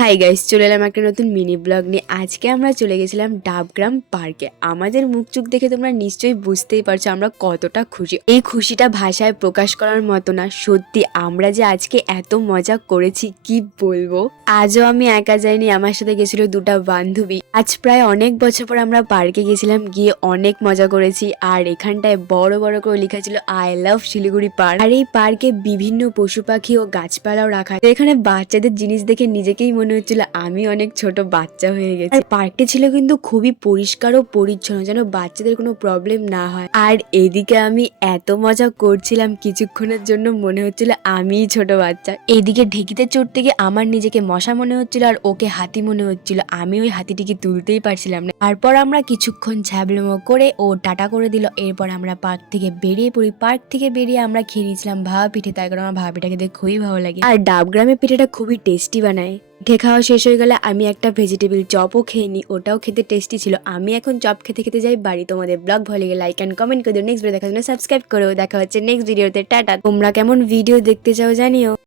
Hi guys, চলে এলাম একটা নতুন মিনি ব্লগ নিয়ে। আজকে আমরা চলে গেছিলাম ডাবগ্রাম পার্কে। আমাদের মুখ চোখ দেখে তোমরা নিশ্চয়ই বুঝতেই পারছো আমরা কতটা খুশি। এই খুশিটা ভাষায় প্রকাশ করার মতো না। সত্যি আমরা যে আজকে এত মজা করেছি কি বলবো। আজও আমি একা যাইনি, আমার সাথে গেছিল দুটা বান্ধবী। আজ প্রায় অনেক বছর পর আমরা পার্কে গেছিলাম, গিয়ে অনেক মজা করেছি। আর এখানটায় বড় বড় করে লেখা ছিল আই লাভ শিলিগুড়ি পার্ক। আর এই পার্কে বিভিন্ন পশু পাখি ও গাছপালাও রাখা। এখানে বাচ্চাদের জিনিস দেখে নিজেকেই মনে হচ্ছিল আমি অনেক ছোট বাচ্চা হয়ে গেছি। আর পার্কটি ছিল কিন্তু খুবই পরিষ্কার ও পরিচ্ছন্ন, যেন বাচ্চাদের কোনো প্রবলেম না হয়। আর এদিকে আমি এত মজা করছিলাম, কিছুক্ষণের জন্য মনে হচ্ছিল আমিই ছোট বাচ্চা। এইদিকে ঢেকিতে চড়তে গিয়ে আমার নিজেকে মশা মনে হচ্ছিল আর ওকে হাতি মনে হচ্ছিল। আমি ওই হাতিটিকে তুলতেই পারছিলাম না। তারপর আমরা কিছুক্ষণ ছ্যাবলামো করে ও টাটা করে দিল। এরপর আমরা পার্ক থেকে বেরিয়ে পড়ি। পার্ক থেকে বেরিয়ে আমরা খেয়ে নিয়েছিলাম ভাপা পিঠে, তাই কারণ আমার ভাপা পিঠাকে দেখে খুবই ভালো লাগে। আর ডাবগ্রামের পিঠেটা খুবই টেস্টি বানায়। পিঠে খাওয়া শেষ হয়ে গেলে আমি একটা ভেজিটেবল চপও খেয়ে নিই, ওটাও খেতে টেস্টি ছিল। আমি এখন চপ খেতে খেতে যাই বাড়ি। তোমাদের ব্লগ ভালো লাগে লাইক অ্যান্ড কমেন্ট করে দিও। নেক্সট ভিডিও দেখার জন্য সাবস্ক্রাইব করো। দেখা হচ্ছে নেক্সট ভিডিওতে। টাটা। তোমরা কেমন ভিডিও দেখতে চাও জানিও।